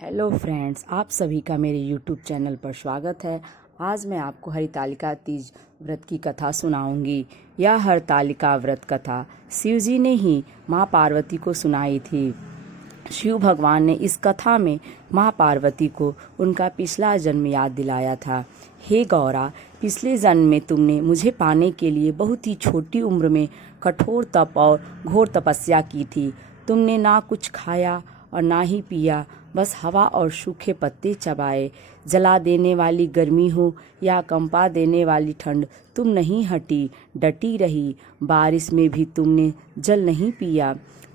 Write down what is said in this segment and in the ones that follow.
Hello friends, आप सभी का मेरे यूट्यूब चैनल पर स्वागत है। आज मैं आपको हरितालिका तीज व्रत की कथा सुनाऊंगी। यह हरतालिका व्रत कथा शिवजी ने ही माँ पार्वती को सुनाई थी। शिव भगवान ने इस कथा में माँ पार्वती को उनका पिछला जन्म याद दिलाया था। हे गौरा, पिछले जन्म में तुमने मुझे पाने के लिए बहुत ही छोटी उम्र में कठोर तप और घोर तपस्या की थी। तुमने ना कुछ खाया और ना ही पिया, बस हवा और सूखे पत्ते चबाए। जला देने वाली गर्मी हो या कंपा देने वाली ठंड, तुम नहीं हटी, डटी रही। बारिश में भी तुमने जल नहीं पिया।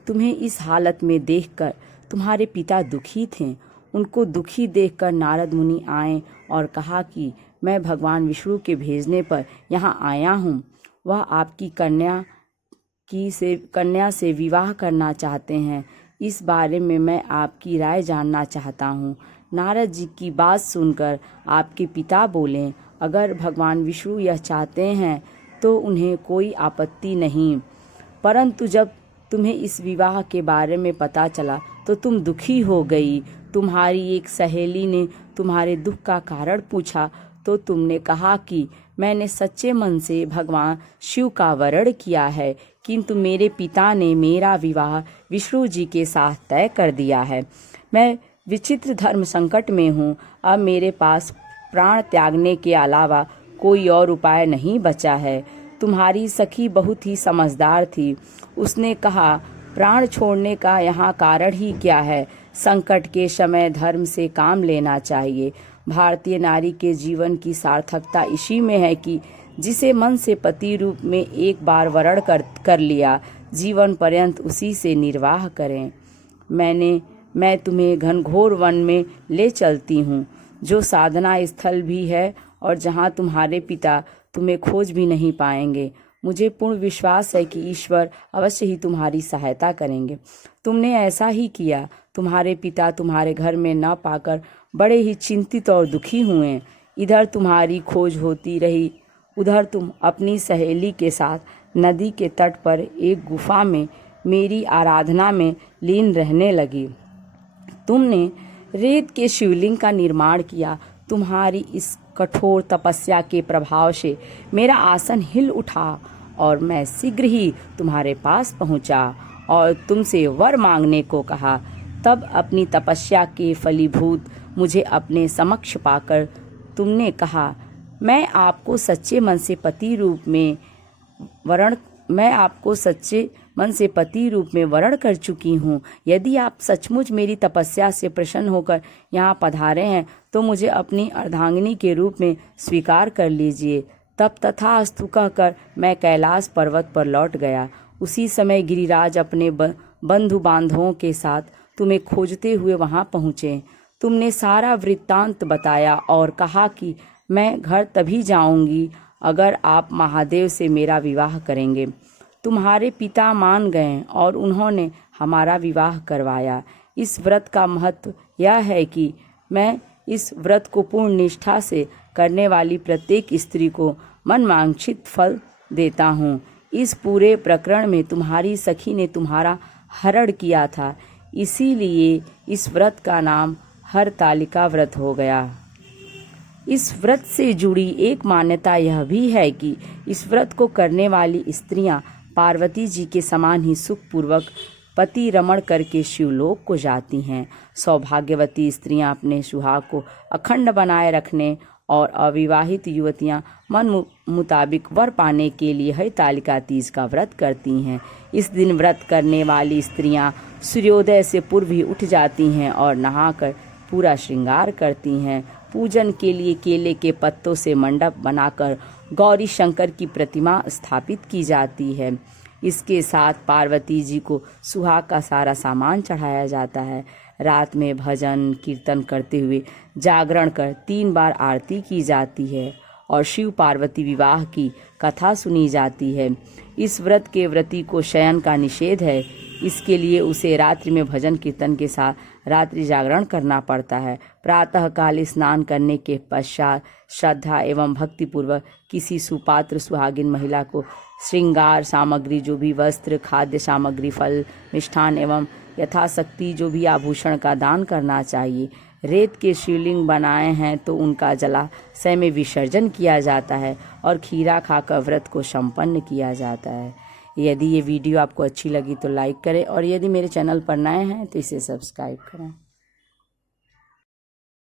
तुम्हें इस हालत में देखकर तुम्हारे पिता दुखी थे। उनको दुखी देखकर नारद मुनि आए और कहा कि मैं भगवान विष्णु के भेजने पर यहाँ आया हूँ। वह आपकी कन्या से विवाह करना चाहते हैं। इस बारे में मैं आपकी राय जानना चाहता हूँ। नारद जी की बात सुनकर आपके पिता बोले, अगर भगवान विष्णु यह चाहते हैं तो उन्हें कोई आपत्ति नहीं, परंतु जब तुम्हें इस विवाह के बारे में पता चला तो तुम दुखी हो गई। तुम्हारी एक सहेली ने तुम्हारे दुख का कारण पूछा तो तुमने कहा कि मैंने सच्चे मन से भगवान शिव का वरण किया है, किंतु मेरे पिता ने मेरा विवाह विष्णु जी के साथ तय कर दिया है। मैं विचित्र धर्म संकट में हूँ। अब मेरे पास प्राण त्यागने के अलावा कोई और उपाय नहीं बचा है। तुम्हारी सखी बहुत ही समझदार थी। उसने कहा, प्राण छोड़ने का यहाँ कारण ही क्या है? संकट के समय धर्म से काम लेना चाहिए। भारतीय नारी के जीवन की सार्थकता इसी में है कि जिसे मन से पति रूप में एक बार वरण कर लिया, जीवन पर्यंत उसी से निर्वाह करें। मैं तुम्हें घनघोर वन में ले चलती हूँ, जो साधना स्थल भी है और जहाँ तुम्हारे पिता तुम्हें खोज भी नहीं पाएंगे। मुझे पूर्ण विश्वास है कि ईश्वर अवश्य ही तुम्हारी सहायता करेंगे। तुमने ऐसा ही किया। तुम्हारे पिता तुम्हारे घर में न पाकर बड़े ही चिंतित और दुखी हुए। इधर तुम्हारी खोज होती रही, उधर तुम अपनी सहेली के साथ नदी के तट पर एक गुफा में मेरी आराधना में लीन रहने लगी। तुमने रेत के शिवलिंग का निर्माण किया। तुम्हारी इस कठोर तपस्या के प्रभाव से मेरा आसन हिल उठा और मैं शीघ्र ही तुम्हारे पास पहुंचा और तुमसे वर मांगने को कहा। तब अपनी तपस्या के फलीभूत मुझे अपने समक्ष पाकर तुमने कहा, मैं आपको सच्चे मन से पति रूप में वरण कर चुकी हूँ। यदि आप सचमुच मेरी तपस्या से प्रसन्न होकर यहाँ पधारे हैं तो मुझे अपनी अर्धांगिनी के रूप में स्वीकार कर लीजिए। तब तथास्तु कहकर मैं कैलाश पर्वत पर लौट गया। उसी समय गिरिराज अपने बंधु बांधवों के साथ तुम्हें खोजते हुए वहाँ पहुँचे। तुमने सारा वृत्तांत बताया और कहा कि मैं घर तभी जाऊंगी अगर आप महादेव से मेरा विवाह करेंगे। तुम्हारे पिता मान गए और उन्होंने हमारा विवाह करवाया। इस व्रत का महत्व यह है कि मैं इस व्रत को पूर्ण निष्ठा से करने वाली प्रत्येक स्त्री को मनवांछित फल देता हूँ। इस पूरे प्रकरण में तुम्हारी सखी ने तुम्हारा हरण किया था, इसीलिए इस व्रत का नाम हरतालिका व्रत हो गया। इस व्रत से जुड़ी एक मान्यता यह भी है कि इस व्रत को करने वाली स्त्रियां पार्वती जी के समान ही सुखपूर्वक पति रमण करके शिवलोक को जाती हैं। सौभाग्यवती स्त्रियां अपने सुहाग को अखंड बनाए रखने और अविवाहित युवतियां मन मुताबिक वर पाने के लिए हरितालिका तीज का व्रत करती हैं। इस दिन व्रत करने वाली स्त्रियां सूर्योदय से पूर्व ही उठ जाती हैं और नहाकर पूरा श्रृंगार करती हैं। पूजन के लिए केले के पत्तों से मंडप बनाकर गौरी शंकर की प्रतिमा स्थापित की जाती है। इसके साथ पार्वती जी को सुहाग का सारा सामान चढ़ाया जाता है। रात में भजन कीर्तन करते हुए जागरण कर 3 बार आरती की जाती है और शिव पार्वती विवाह की कथा सुनी जाती है। इस व्रत के व्रती को शयन का निषेध है, इसके लिए उसे रात्रि में भजन कीर्तन के साथ रात्रि जागरण करना पड़ता है। प्रातःकाल स्नान करने के पश्चात श्रद्धा एवं भक्तिपूर्वक किसी सुपात्र सुहागिन महिला को श्रृंगार सामग्री, जो भी वस्त्र, खाद्य सामग्री, फल, मिष्ठान एवं यथाशक्ति जो भी आभूषण का दान करना चाहिए। रेत के शिवलिंग बनाए हैं तो उनका जलाशय में विसर्जन किया जाता है और खीरा खाकर व्रत को संपन्न किया जाता है। यदि ये वीडियो आपको अच्छी लगी तो लाइक करें और यदि मेरे चैनल पर नए हैं तो इसे सब्सक्राइब करें।